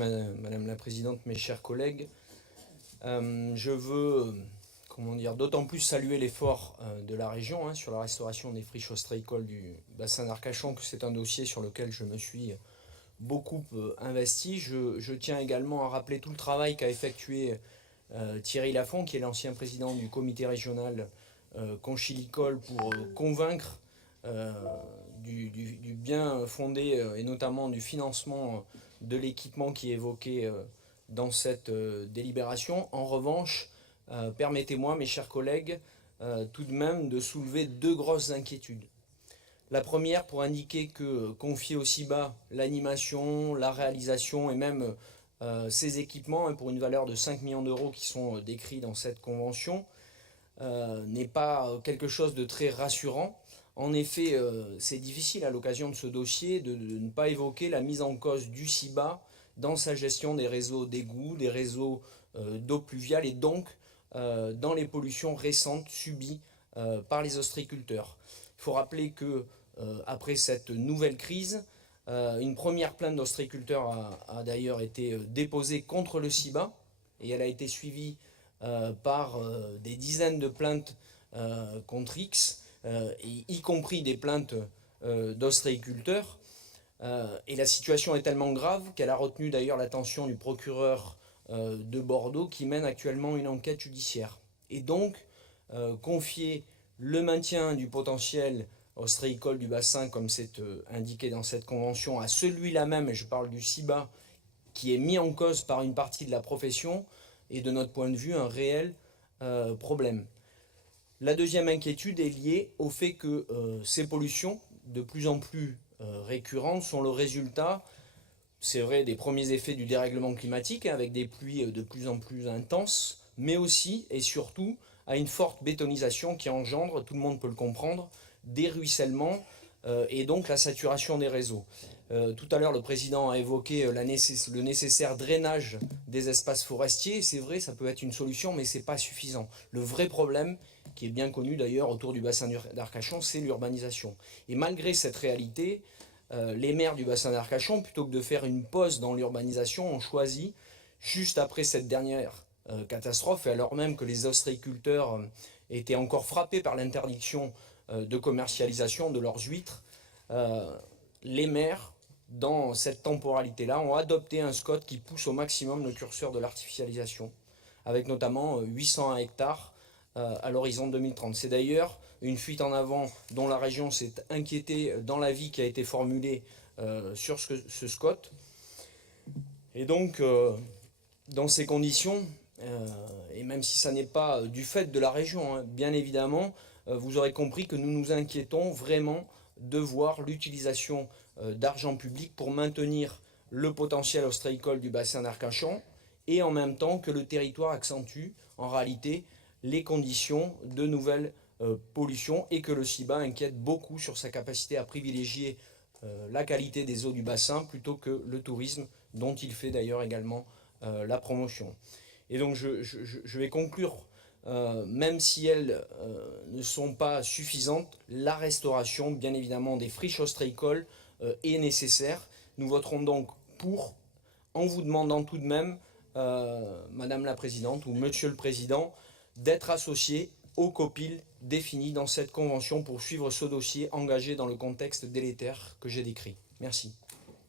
Madame la Présidente, mes chers collègues, je veux d'autant plus saluer l'effort de la région sur la restauration des friches ostréicoles du bassin d'Arcachon, que c'est un dossier sur lequel je me suis beaucoup investi. Je tiens également à rappeler tout le travail qu'a effectué Thierry Lafont, qui est l'ancien président du comité régional conchilicole, pour convaincre du bien fondé et notamment du financement de l'équipement qui est évoqué dans cette délibération. En revanche, permettez-moi, mes chers collègues, tout de même de soulever deux grosses inquiétudes. La première, pour indiquer que confier au CIBA l'animation, la réalisation et même ces équipements pour une valeur de 5 millions d'euros qui sont décrits dans cette convention n'est pas quelque chose de très rassurant. En effet, c'est difficile à l'occasion de ce dossier de ne pas évoquer la mise en cause du CIBA dans sa gestion des réseaux d'égouts, des réseaux d'eau pluviale et donc dans les pollutions récentes subies par les ostréiculteurs. Il faut rappeler que après cette nouvelle crise, une première plainte d'ostréiculteurs a d'ailleurs été déposée contre le CIBA et elle a été suivie par des dizaines de plaintes contre X, y compris des plaintes d'ostréiculteurs. Et la situation est tellement grave qu'elle a retenu d'ailleurs l'attention du procureur de Bordeaux qui mène actuellement une enquête judiciaire. Et donc, confier le maintien du potentiel ostréicole du bassin, comme c'est indiqué dans cette convention, à celui-là même, et je parle du CIBA, qui est mis en cause par une partie de la profession, est de notre point de vue un réel problème. La deuxième inquiétude est liée au fait que ces pollutions, de plus en plus récurrentes, sont le résultat, c'est vrai, des premiers effets du dérèglement climatique, avec des pluies de plus en plus intenses, mais aussi et surtout à une forte bétonisation qui engendre, tout le monde peut le comprendre, des ruissellements et donc la saturation des réseaux. Tout à l'heure, le président a évoqué le nécessaire drainage des espaces forestiers. C'est vrai, ça peut être une solution, mais ce n'est pas suffisant. Le vrai problème, qui est bien connu d'ailleurs autour du bassin d'Arcachon, c'est l'urbanisation. Et malgré cette réalité, les maires du bassin d'Arcachon, plutôt que de faire une pause dans l'urbanisation, ont choisi, juste après cette dernière catastrophe, et alors même que les ostréiculteurs étaient encore frappés par l'interdiction de commercialisation de leurs huîtres, les maires, dans cette temporalité-là, ont adopté un SCOT qui pousse au maximum le curseur de l'artificialisation, avec notamment 801 hectares à l'horizon 2030. C'est d'ailleurs une fuite en avant dont la région s'est inquiétée dans l'avis qui a été formulé sur ce SCOT. Et donc, dans ces conditions, et même si ça n'est pas du fait de la région, bien évidemment, vous aurez compris que nous nous inquiétons vraiment de voir l'utilisation d'argent public pour maintenir le potentiel ostréicole du bassin d'Arcachon et en même temps que le territoire accentue en réalité les conditions de nouvelles pollutions et que le CIBA inquiète beaucoup sur sa capacité à privilégier la qualité des eaux du bassin plutôt que le tourisme dont il fait d'ailleurs également la promotion. Et donc je vais conclure, même si elles ne sont pas suffisantes, la restauration bien évidemment des friches ostréicoles est nécessaire. Nous voterons donc pour, en vous demandant tout de même, Madame la Présidente ou Monsieur le Président, d'être associés aux COPIL définis dans cette convention pour suivre ce dossier engagé dans le contexte délétère que j'ai décrit. Merci.